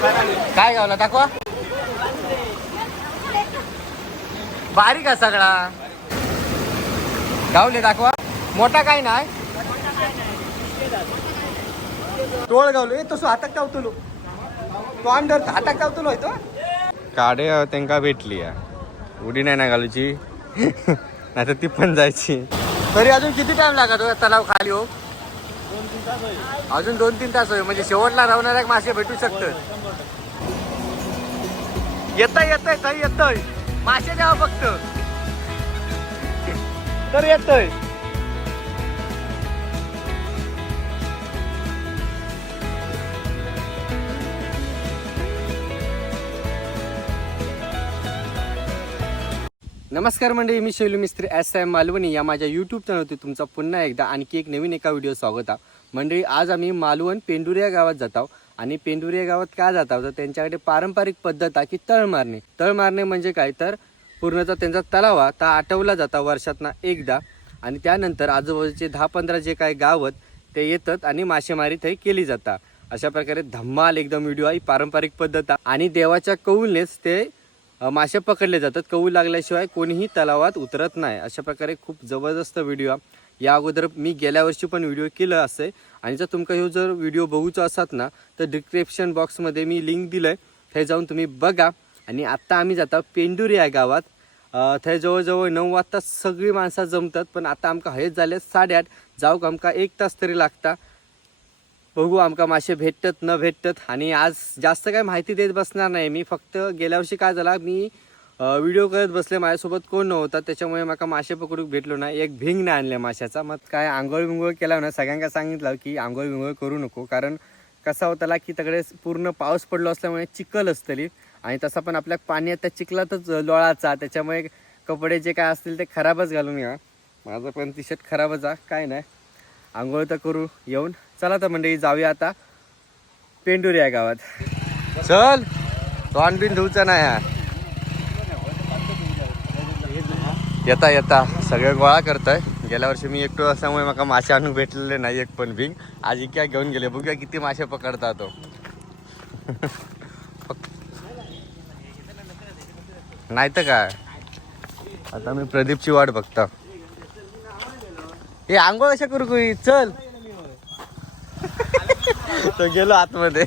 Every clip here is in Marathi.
काय गावला? दाखवा. बारीक आहे सगळा. गावले दाखवा. मोठा काय नाही. टोळ गावलो. ए तसं हातात गावतलो तो अंडर हातात गावतलो आहे तो? काडे त्यांका भेटली उडी नाही ना घालूची. नाही तर ती पण जायची. तरी अजून किती टाइम लागत हो तलाव खाली हो? अजून दोन तीन तास होईल म्हणजे शेवटला राहणाऱ्या मासे भेटू शकतात. येतय येतय काही येतय. मासे द्यावा फक्त. तर येतय. नमस्कार मंडळी मी शैलू मिस्त्री एस एम मालवणी. या माझ्या यूट्यूब चॅनलवरती तुमचा पुन्हा एकदा आणखी एक नवीन एका व्हिडिओ स्वागत आहे. मंडळी आज आम्ही मालवण पेंडुरिया गावात जात आहोत. आणि पेंडुरिया गावात का जाता? तर त्यांच्याकडे पारंपरिक पद्धत आहे की तळ मारणे. तळ मारणे म्हणजे काय? तर पूर्णचा त्यांचा तलाव आहे, ता आटवला जाता वर्षातना एकदा. आणि त्यानंतर आजूबाजूचे दहा पंधरा जे काय गाव आहेत ते येतात आणि मासेमारी थंय केली जातात अशा प्रकारे धम्माल एकदम व्हिडिओ आहे पारंपरिक पद्धत आहे. आणि देवाच्या कौलनेच ते मासे पकडले जातात. कौल लागल्याशिवाय कोणीही तलावात उतरत नाही. अशा प्रकारे खूप जबरदस्त व्हिडिओ आहे. या अगोदर मी गेल्या वर्षी पण व्हिडिओ केलं असे आणि जर तुमका ह्यो जर व्हिडिओ बघूचो असात ना तर डिस्क्रिप्शन बॉक्समध्ये मी लिंक दिलं आहे थंय जाऊन तुम्ही बघा. आणि आत्ता आम्ही जाता पेंडुरी या गावात. थंय जवळजवळ नऊ वाजता सगळी माणसं जमतात पण आता आमका हेच झाले साडेआठ. जाऊक आमका एक तास तरी लागता. बघू आमका मासे भेटतात न भेटतात. आणि आज जास्त काय माहिती देत बसणार नाही मी. फक्त गेल्या वर्षी काय झाला मी व्हिडिओ करत बसले माझ्यासोबत कोण नव्हता त्याच्यामुळे माका मासे पकडूक भेटलो नाही एक भिंग नाही आणले माशाचा. मग काय आंघोळ बिंघोळ केला ना सगळ्यांका सांगितलं की आंघोळ बिंघोळ करू नको. कारण कसा होताला की तकडे पूर्ण पाऊस पडलो असल्यामुळे चिखल असतली. आणि तसा पण आपल्या पाणी आता चिखलातच लोळाचा. त्याच्यामुळे कपडे जे काय असतील ते खराबच घालून घ्या माझं पण टी शर्ट खराबच आहे काय नाही. आंघोळ तर करू येऊन. चला तर मंडळी जाऊया आता. पेंडुरी या गावात. चल. तोंड बिन धुवचा नाही हा. येता येता. सगळे गोळा करतोय. गेल्या वर्षी मी एकटो असल्यामुळे मला मासे आणून भेटलेले नाही एक पण भिंग आज इक्या घेऊन गेले. बघूया किती मासे पकडता तो. नाही तर काय? आता मी प्रदीपची वाट बघता. हे आंघोळ अशा करू कुई चल. तो गेलो आतमध्ये.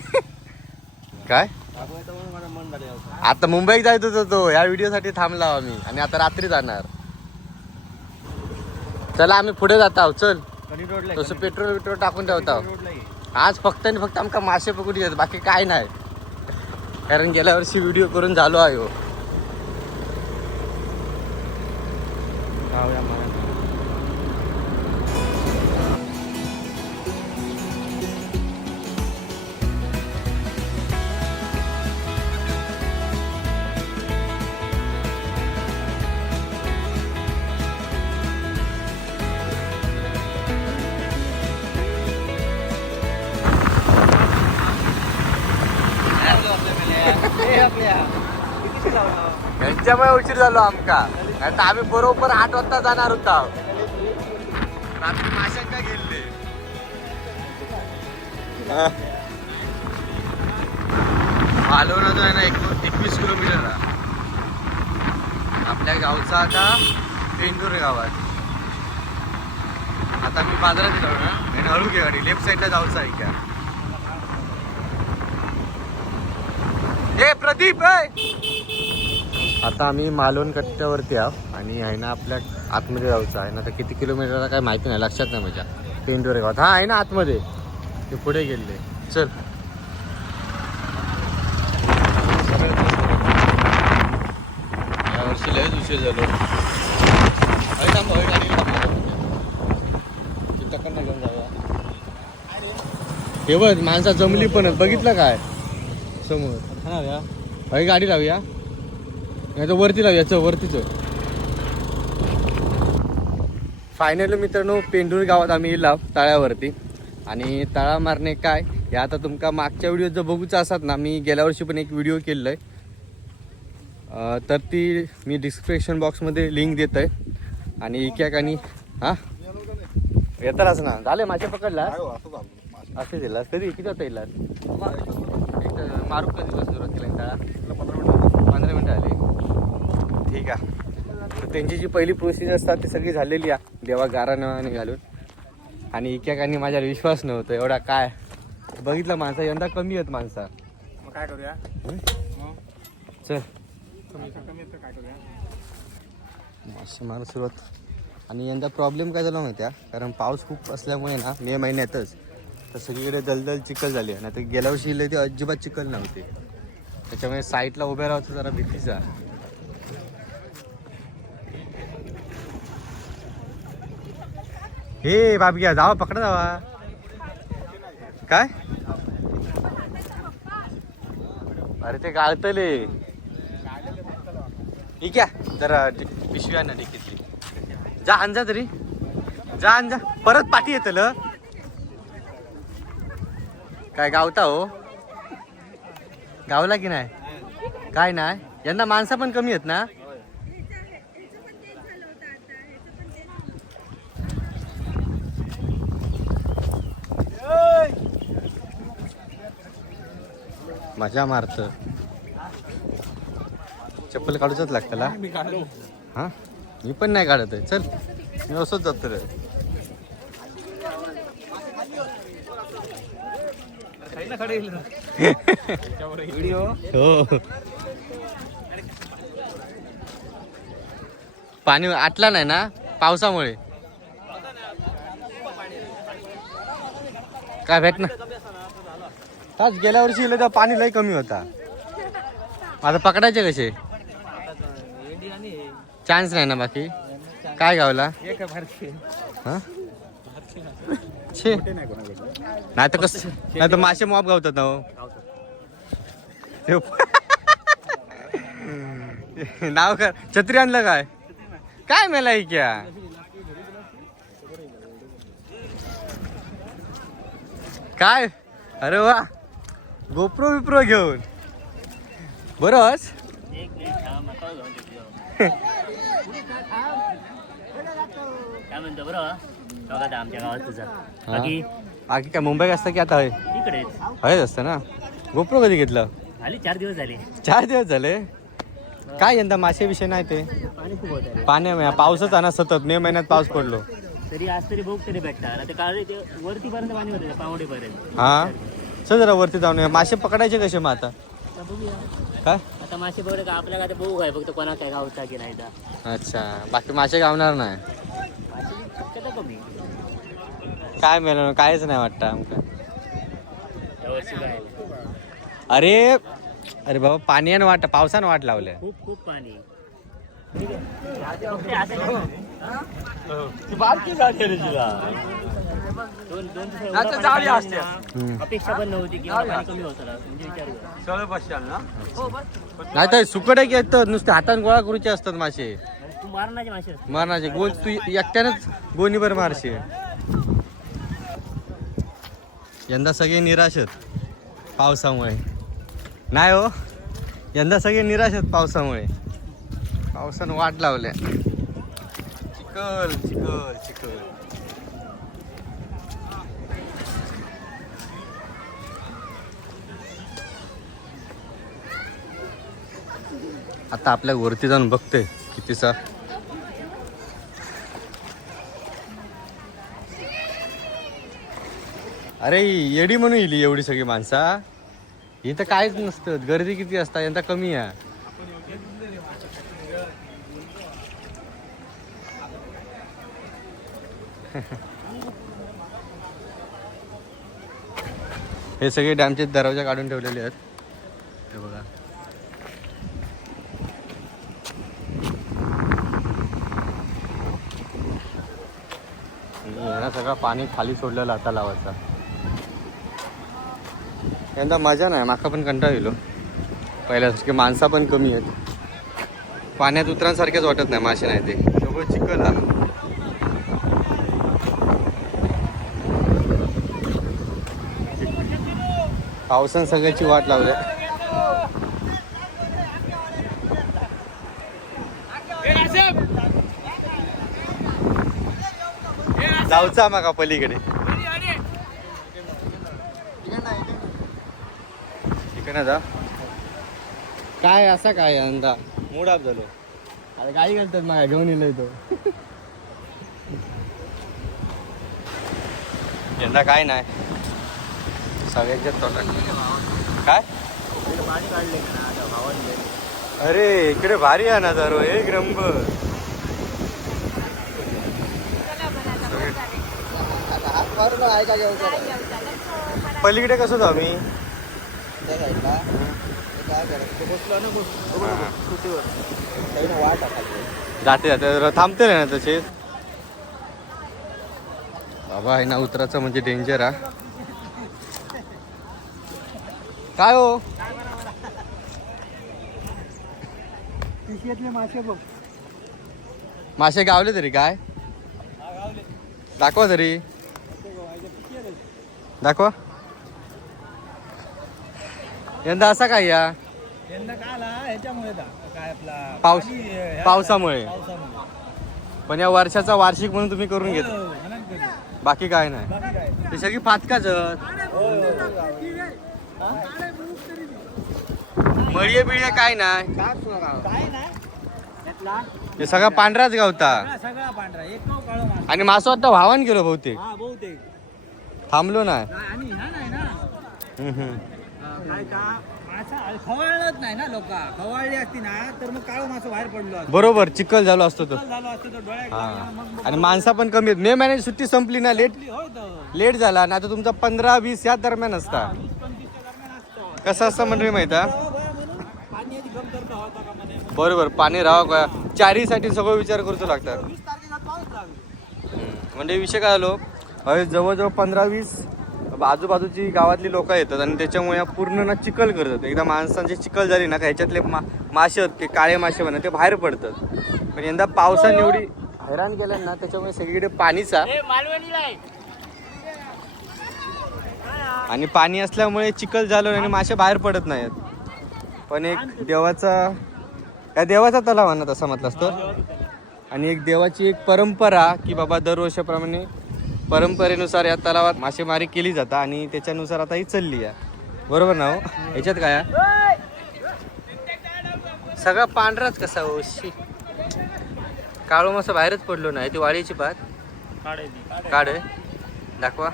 काय? आता मुंबईत जायचं होतो तो. या व्हिडिओ साठी थांबला आम्ही. आणि आता रात्री जाणार. चला आम्ही पुढे जात आहोत. चल. तसं पेट्रोल बिट्रोल टाकून ठेवत आहोत. आज फक्त आणि फक्त आमका मासे पकडू येत बाकी काय नाही. कारण गेल्या वर्षी व्हिडिओ करून झालो आहे झालो आमका. नाही तर आम्ही बरोबर आठ वाजता जाणार होता. रात्री माशांका गेले मालवण जो आहे ना एक एकवीस किलोमीटर आपल्या गावचा आता पेंडूर गावात आता मी बाजारात येतो ना आणि हळू घे गाडी. लेफ्ट साईडला जाऊचा आहे का ए प्रदीप आहे आता आम्ही मालवण कट्ट्यावरती आहोत आणि आहे ना आपल्या आतमध्ये जायचं आहे. ना तर किती किलोमीटरला काय माहिती नाही लक्षात नाही माझ्या. पेंडोरे गावात हा आहे ना आतमध्ये. ते पुढे गेले. चल. यावर्षी लयच उशीर झालो. घेऊन जाऊया. हे बघ माणसा जमली पण बघितलं काय? समोर. हय गाडी लावूया. नाही तर वरती लावूया चल वरतीच. फायनली मित्रांनो पेंडूर गावात आम्ही येला तळ्यावरती. आणि तळा मारणे काय? हे आता तुमका मागच्या व्हिडिओ जर बघूचं असतात ना मी गेल्या वर्षी पण एक व्हिडिओ केलेला आहे तर ती मी डिस्क्रिप्शन बॉक्समध्ये लिंक देत आहे आणि इक्याक आणि हां? येताच ना? झाले मासे पकडला? असे दिला कधी किती वाजता येईल मारू कधी सुरुवात केली तळा. पंधरा मिनिटं पंधरा मिनिटं आली ठीक आहे. तर त्यांची जी पहिली प्रोसिजर असतात ती सगळी झालेली आहे. देवा गारा नवाने घालून. आणि एकेकांनी माझ्यावर विश्वास नव्हता. एवढा काय? बघितलं माणसा यंदा कमी आहेत माणसा. मग काय करूया? चल. कमी कमी येतं काय करूया? मासे मारा सुरुवात. आणि यंदा प्रॉब्लेम काय झाला माहिती आहे कारण पाऊस खूप असल्यामुळे ना मे महिन्यातच तर सगळीकडे दलदल चिखल झाली आहे. ना तर गेल्या वर्षी ती अजिबात चिखल नव्हती. त्याच्यामुळे साईडला उभ्या राहतो जरा भीतीचा हे बाबग्या जावा पकडा जावा. काय? अरे ते गाळतले. ठीक आहे जरा पिशवी आण ना डिकीतली जा आण जा तरी. जा आण जा. परत पाठी येतल. काय गावता हो? गावला की नाही? काय नाही? यांना माणसं पण कमी आहेत ना? मजा मारत. चप्पल काढूचच लागतं हा? मी पण नाही काढत आहे. चल मी असंच जातो रे. हो. पाणी आटला नाही ना पावसामुळे. काय भेट ना तास गेल्या वर्षी इलं तेव्हा पाणी लय कमी होता. आता पकडायचे कसे? चान्स नाही ना बाकी? काय गावला? छे. नाही तर कसं नाही तर मासे मॉप गावतात ना हो. नाव कर छत्री आणलं काय? काय मेला क्या? काय? अरे वा. गोप्रो विप्रो घेऊन. काय म्हणतो बरं? बघा आता आमच्या गावात तुझा बाकी? काय मुंबई असतं की आता आहे इकडेच हयच असतं ना? गोप्रो कधी घेतलं? आली चार दिवस झाले. चार दिवस झाले? काय यंदा मासे विषय नाही ते? पाणी खूप होत आहे. पाण्या पावसच ना सतत मे महिन्यात पाऊस पडलो. तरी आज तरी भोग तरी भेटतात ते काळ ते वरतीपर्यंत पाणी होतं पावडेपर्यंत. हा. चल जरा वरती जाऊन. मासे पकडायचे कसे मग आता? आता बघूया. काय? आता मासे बघ का? आपल्या काय बघू काय? फक्त कोणा काय गावचा की नाही तर. अच्छा. बाकी मासे गावणार नाही. मासे शक्यता कमी काय मेलं कायच नाही वाटतं आमका. यावर्षी काय? अरे अरे बाबा पाण्यानं वाट पावसानं वाट लावल्या. खूप खूप पाणी. एवढं पाणी पडलं ना, हम्म. अपेक्षा पण नव्हती की पाणी कमी होतं. म्हणजे विचार. कर. नाही तर सुकडे घेतात नुसते हाताने गोळा करूचे असतात मासे. तू मारणाचे मासे असतात गोल तू एकट्यानंच गोणीभर मारशे यंदा सगळे निराश आहेत पावसामुळे. नाही हो. यंदा सगळे निराश आहेत पावसामुळे. पावसानं वाट लावल्या. चिकल चिकल चिकल आता आपल्या वरती जाऊन बघते कितीचा. अरे येडी म्हणून येली एवढी सगळी माणसा इथं काहीच नसतं. गर्दी किती असतात यंदा कमी आहे. हे सगळे डॅमचे दरवाजा काढून ठेवलेले आहेत. हे बघा. सगळं पाणी खाली सोडलेलं आता लावायचा. यंदा मजा नाही माका पण कंटाळ येलो हो. पहिल्यासारखे माणसा पण कमी आहेत. पाण्यात उतरांसारखेच वाटत नाही मासे नाही ते. सगळं चिखल हा पावसानं सगळ्याची वाट लावल्या जाऊचा माका पलीकडे. ना जा. काय असा काय यंदा मूड ऑफ झालो. अरे गाडी घालतात माझ्या घेऊन येलोय तो. यंदा काय नाही. सगळ्यांच्याच तोंडात. काय? पाणी काढले अरे इकडे भारी आहे ना जरो एक नंबर पलीकडे कसं जाऊ मी? जाते जाते. जरा थांबते ना तसे. बाबा आहे ना उतराचं म्हणजे डेंजर हा. काय हो? मासे बघ. मासे गावले तरी काय? दाखवा तरी. दाखवा. यंदा असा काय या? यंदा काय आला? ह्याच्यामुळे दा काय आपला पाऊस पावसामुळे. पण या वर्षाचा वार्षिक म्हणून तुम्ही करून घेता. हो. बाकी काय नाही. ते सगळी फातकाच मळिये बिळिये काय नाही. काय नाही. त्यातला हे सगळा पांढराच गावता. आणि मासं वाटतं भावान गेलो बहुतेक. हा बहुतेक. थांबलो नाही नाही, आणि ह्या नाही ना. हम्म, हम्म. हा, काय का? मासा खवाळत नाही ना लोक. खवाळली असती ना तर मग काळो मासं बाहेर पडलो असतो. बरोबर चिखल झालो असतो तो. झालं असतं तर डोळ्यात हा. लागलं, मग आणि माणसा पण कमी आहेत. मे महिन्याची सुट्टी संपली ना लेट होय तर लेट झाला. ना तर तुमचा पंधरा वीस या दरम्यान असता. वीस पंचवीसच्या दरम्यान असतो. कसं असतं मंडळी माहिती आहे? हो, बरं, म्हणून पाण्याची कमतरता होता का म्हणे. बरोबर पाणी राहा चारीसाठी सगळं विचार करू लागतात. वीस तारखेला पाऊस लागला. म्हणजे विषय काय आलो अरे जवळजवळ पंधरा वीस आजूबाजूची गावातली लोक येतात आणि त्याच्यामुळे पूर्ण ना चिखल करतात. एकदा माणसांची चिखल झाली ना का ह्याच्यातले मा मासे ते काळे मासे म्हणा ते बाहेर पडतात. पण यंदा पावसाने एवढी हैराण केलं ना त्याच्यामुळे सगळीकडे पाणीचा. आणि पाणी असल्यामुळे चिखल झालं आणि मासे बाहेर पडत नाहीत. पण एक देवाचा या देवाचा तलाव आहे ना तसा म्हटलास तर? आणि एक देवाची एक परंपरा की बाबा दरवर्षाप्रमाणे परंपरेनुसार या तलावात मासेमारी केली जाते आणि त्याच्यानुसार आता ही चालली आहे. बरोबर ना हो? ह्याच्यात काय? सगळा पांढराच कसा हो? शी. काळो मासा बाहेरच पडलो नाही ती वाळीची पात. काढ दाखवा.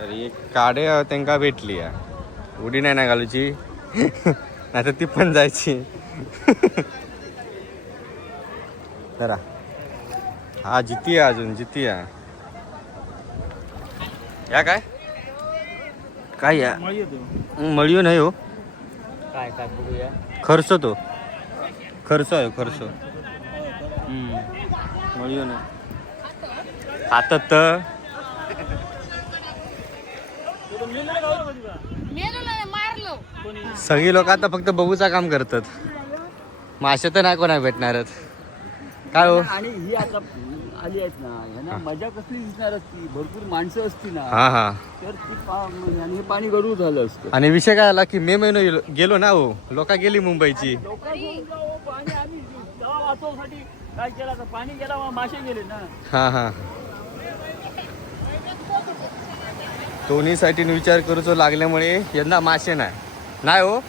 तर एक काडे त्यांका भेटली आहे. उडी नाही ना घालूची. नाही तर ती पण जायची. जरा हा जिती आहे अजून जिती आहे या काय? काय या? मळी येतो मळियो नाही हो. काय काय बघूया. खर्च तो. खर्च आहे खर्च. मळियो नाही. हातात तर. सगळी लोक आता फक्त बघूचा काम करतात. मासे तर नाही कोणा भेटणारच. काय हो? आणि ही आता आली आहेत ना ह्यांना मजा कसली दिसणार असती? भरपूर माणसं असती ना. हा हा. तर ती पा- आणि हे पाणी गडूळ झालं असतं. आणि विषय काय आला की मे महिना गेलो- गेलो ना हो? लोक गेली मुंबईची. पाणी आम्ही तेव्हा वाचवण्यासाठी काय केलं तर पाणी गेला मग मासे गेले ना. हा हा. दोन्हीसाठी विचार करूचो लागल्यामुळे यंदा मासे नाही. नाही हो?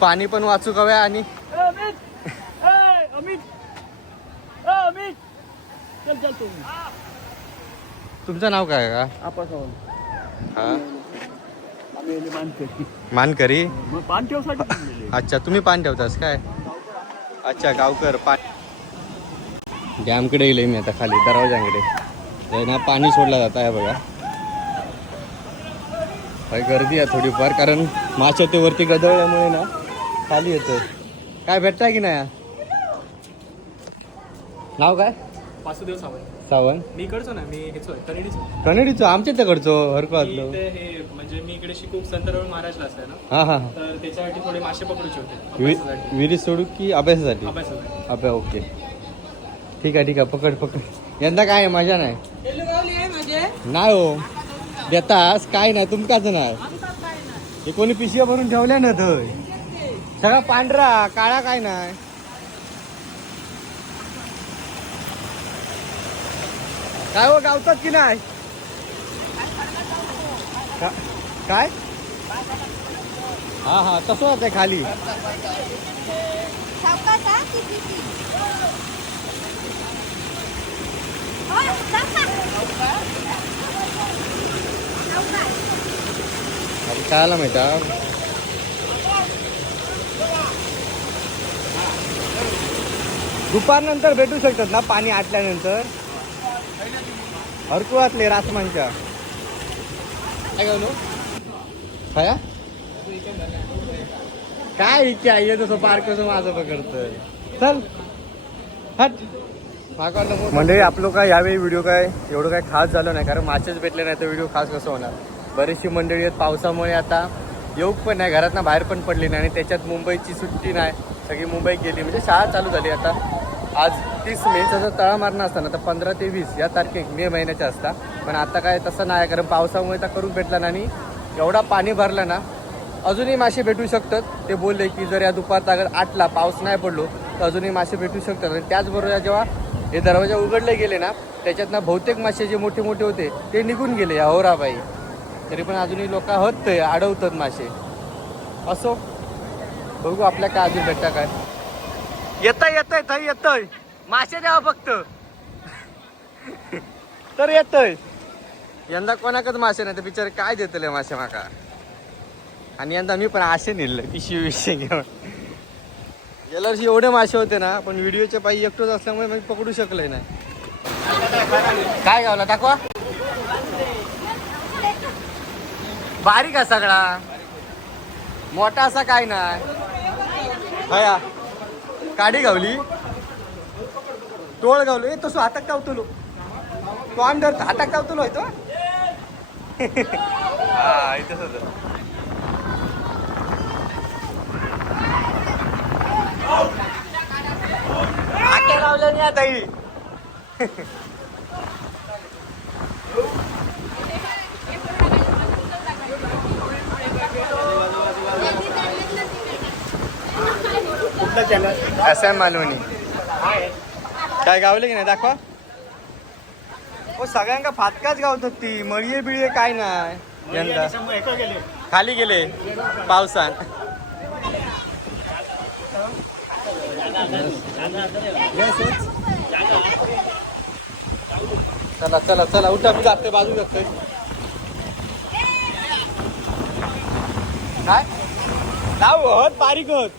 पाणी पण वाचू कव्या आणि अमित ए, अमित! ए, अमित! चल चल तू. तुमचं नाव काय का? हा? मानकरी. पान ठेवसाठी. अच्छा तुम्ही पान ठेवतास काय? अच्छा गावकर पाणी डॅमकडे गेलोय मी आता खाली दरवाजांकडे. ना पाणी सोडलं जात आहे बघा. गर्दी आहे थोडीफार कारण मासे ते वरती गदळल्यामुळे ना खाली येतं काय भेटताय की नाही? नाव काय? वासुदेव सावंत. सावंत. मी इकडचो ना मी हेचो कनेडीचो कनेडीचं आमच्या इकडचो मी हरकतलो ते हे म्हणजे मी इकडे शिकू संतरवळ महाराजला असतोय ना हा हा तर त्याच्यासाठी थोडे मासे पकडूचे होते वि- अभ्यासासाठी. विहिरीत सोडू की अभ्यासासाठी? अभ्यासासाठी. अबे ओके. ठीक आहे ठीक आहे पकड पकड. यंदा काय आहे, मजा नाही? नाही हो. देतास काय नाही तुमकाच नाही. हे कोणी पिशव्या भरून ठेवल्या ना थंय सगळा पांढरा काळा काय नाही. काय हो गावतात की नाही? काय? हा हा तसं आहे खाली. कायला हा, माहिती दुपारनंतर भेटू शकतात ना पाणी आटल्यानंतर? हरकुळातले रासमांच्या. काय गावलो? काय काय इथे आहे तसं पार्क कसं माझं पकडतोय? चल. हट. मंडळी आपलं काय यावेळी व्हिडिओ काय? एवढं काय खास झालं नाही कारण मासेच भेटले नाही तर व्हिडिओ खास कसं होणार? बरीचशी मंडळी आहेत पावसामुळे आता. येऊ पण नाही घरातनं बाहेर पण पडली नाही आणि त्याच्यात मुंबईची सुट्टी नाही. सगळी मुंबई गेली. म्हणजे शाळा चालू झाली आता. आज तीस मेचा जर तळा मारणं असताना तर पंधरा ते वीस या तारखे मे महिन्याच्या असता. पण आता काय तसं नाही कारण पावसामुळे तर करून भेटला ना आणि एवढा पाणी भरला ना अजूनही मासे भेटू शकतात. ते बोलले की जर या दुपारचा अगर आठला पाऊस नाही पडलो तर अजूनही मासे भेटू शकतात. आणि त्याचबरोबर जेव्हा हे दरवाजा उघडले गेले ना त्याच्यातनं बहुतेक मासे जे मोठे मोठे होते ते निघून गेले. या होराबाई. तरी पण अजूनही लोक हत अडवतात मासे. असो. बघू आपल्या काय अजून भेटता काय. येतय येतय थंय येतय. मासे द्यावा फक्त. तर येतय. यंदा कोणाकच मासे नाही तर बिचारे काय देतले मासे माका? आणि यंदा मी पण आशे नेले पिशवी विषय घेऊन. गेल्या वर्षी एवढे मासे होते ना पण व्हिडिओच्या पायी एकटोच असल्यामुळे मी पकडू शकले नाही. काय गावला दाखवा. बारीक आहे सगळा. मोठा असा काय नाही. हया काडी गावली टोळ गावलो ए तसं हातात कावतलो तो अंडर हातात कावतलो आहे तो? हा होतं. आट्या लावल्या नाही आता असं आहे मालवणी. काय गावले की नाही? दाखवा. हो सगळ्यांका फातकाच गावतात ती. मळीये बिळीये काय नाही. यंदा. खाली गेले. पावसान. चला चला चला. उठा मी जाते बाजू जाते काय? लाव होत बारीक होत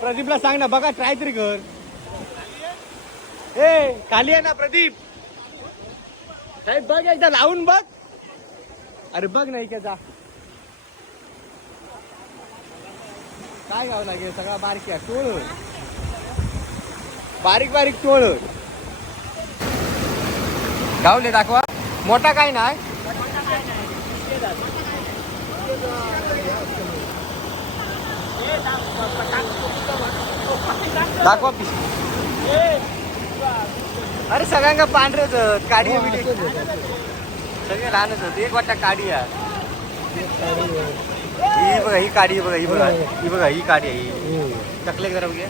प्रदीपला सांग ना बघा ट्राय तरी कर. ए खाली आहे ना प्रदीप. साहेब बघ एकदा लावून बघ. अरे बघ नाही का जा. काय गाव लागेल? सगळा बारीक आहे टोळ. बारीक बारीक टोळ. गावले दाखवा. मोठा काय नाही? दाखवा पिस अरे सगळ्यांना पांढरेच आहेत. काडी बिडी. सगळे लहानच होत एक वाटा काडी आहे. ही बघा ही काडी बघा ही बघा ही बघा ही काडी आहे ही. टकले जरा बघे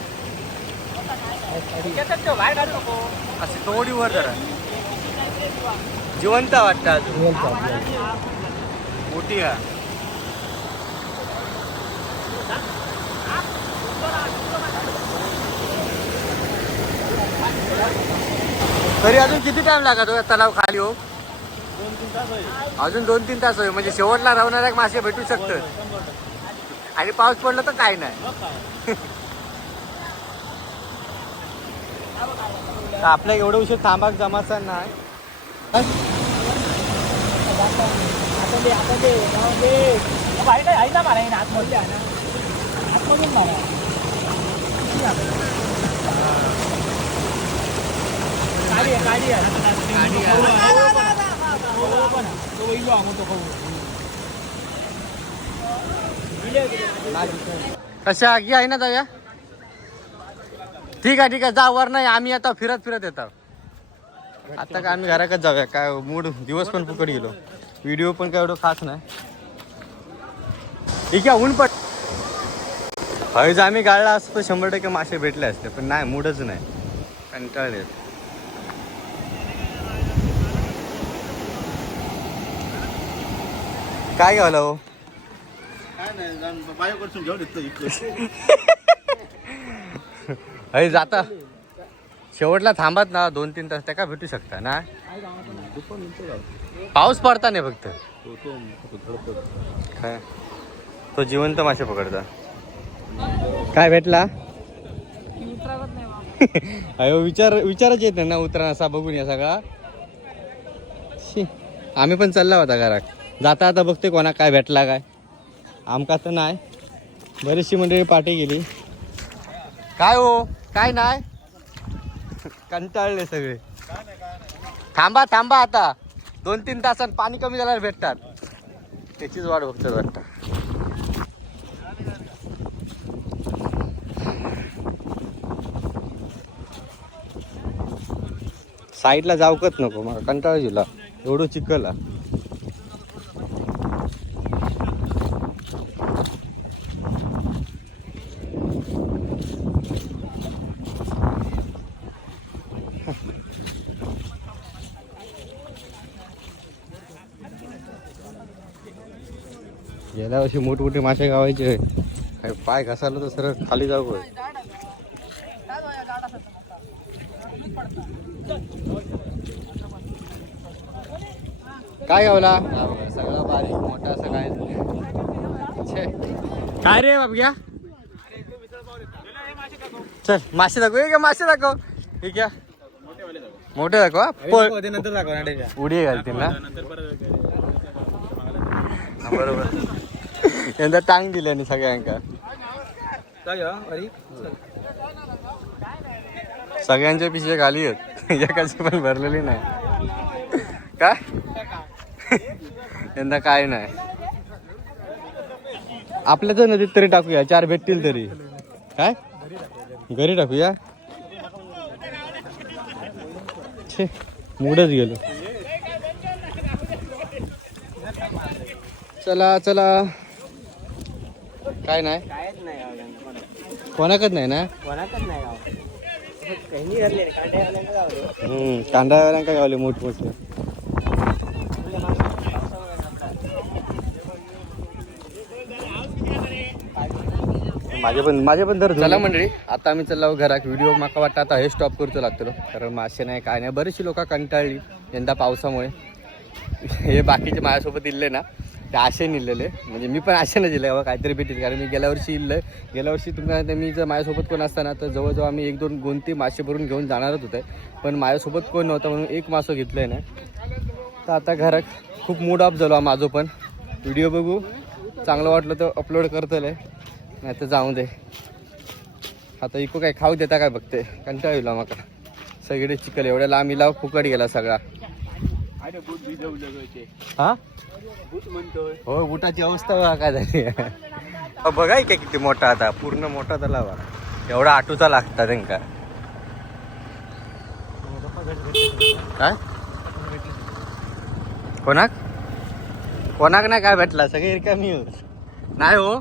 असे थोडी वर जरा. जिवंत वाटतं अजून. मोठी आहे. तरी अजून किती टाइम लागतो तलाव खाली हो अजून दोन तीन तास होईल म्हणजे शेवटला राहणाऱ्या मासे भेटू शकतात आणि पाऊस पडला तर काय नाही आपल्या एवढं उशीर थांबाक जमाचा नाही आहे ना मारा आतमध्ये आहे ना आतमधून मारा काढी आहे काढी आहे तो पण आहे. तो इलो आमो तो खाऊ कशा आगी आहे ना जाऊया? ठीक आहे ठीक आहे. जा वर नाही आम्ही आता फिरत फिरत येतो. आता काय आम्ही घराकच जाऊया. काय मूड दिवस पण फुकट गेलो. व्हिडिओ पण काय एवढं खास नाही. ठीक आहे ऊन पण. हळीच आम्ही गाळला असतो शंभर टक्के मासे भेटले असते पण नाही मूडच नाही. कंटाळले. काय घालं हो? अरे जाता. शेवटला थांबत ना दोन तीन तास त्या काय भेटू शकता ना? पाऊस पडता नाही फक्त. काय? तो जिवंत मासे पकडता. काय भेटला? अयो विचार विचारच येत नाही ना उतरा असा बघून या सगळा. शी आम्ही पण चालला होता घरात. जाता आता बघते कोणा काय भेटला काय. आमका तर नाही. बरीचशी मंडळी पाठी गेली काय हो? काय नाही. कंटाळले सगळे. थांबा थांबा आता. दोन तीन तासात पाणी कमी झाल्यावर भेटतात. त्याचीच वाट बघतात वाटतं साईडला जाऊकच नको मला कंटाळा दिला एवढं चिखला वर्षी मोठमोठे मासे गावायचे काय पाय घसाला तर सरळ खाली जाऊ. काय गावला? सगळं बारीक मोठा असं काय छे. काय रे बाब घ्या चल मासे दाखव. हे घ्या मासे दाखव. हे घ्या मोठे दाखव. पळ. नंतर दाखवा उडी घालतील ना? बरोबर. यंदा टांग दिल्याने सगळ्यांका. सगळ्यांच्या पिशे खाली आहेत. एकाची पण भरलेली नाही. काय? यंदा काय नाही. आपल्याच नदीत तरी टाकूया चार भेटतील तरी. काय? घरी टाकूया? छे मूडच गेलो. चला चला. काय नाही? कायच नाही कोणाकच नाही ना? कोणाकच नाही गाव काही घातले कांडे घालायला गावले. हम्म कांदावाल्यांका गावले मोठमोठे माझे पण माझे पण दर चला मंडळी आता आम्ही चाललो घरात व्हिडिओ माका वाटतं आता हे स्टॉप करतो लागतो कारण मासे नाही काय नाही. बरीचशी लोक कंटाळली यंदा पावसामुळे. हे बाकीचे माझ्यासोबत इल्ले ना ते आशे निघलेले म्हणजे मी पण आशेनं दिले बाबा काहीतरी भेटेल. कारण मी गेल्या वर्षी इल्लं. गेल्या वर्षी तुम्हाला मी जर माझ्यासोबत कोण असताना तर जवळजवळ आम्ही एक दोन गोंती मासे भरून घेऊन जाणारच होते. पण माझ्यासोबत कोण नव्हतं म्हणून एक मासं घेतलं आहे ना. तर आता घरात खूप मूड ऑफ झालो माझं पण. व्हिडिओ बघू. चांगलं वाटलं तर अपलोड करतले नाही तर जाऊ दे. आता इको काय खाऊ देता काय बघते. कंटाळला माका. सगळे चिकल एवढ्या लांब इलाव फुकट गेला सगळा. अरे बूट भिजवलं ते. हा? बूट म्हणतोय. हो बुटाची अवस्था बघा काय झाली. बघाय काय किती मोठा आता पूर्ण मोठा तलाव. एवढा आटूचा लागता त्यांका काय? कोणाक? कोणाक नाही काय भेटला? सगळे रिकामी नाही हो.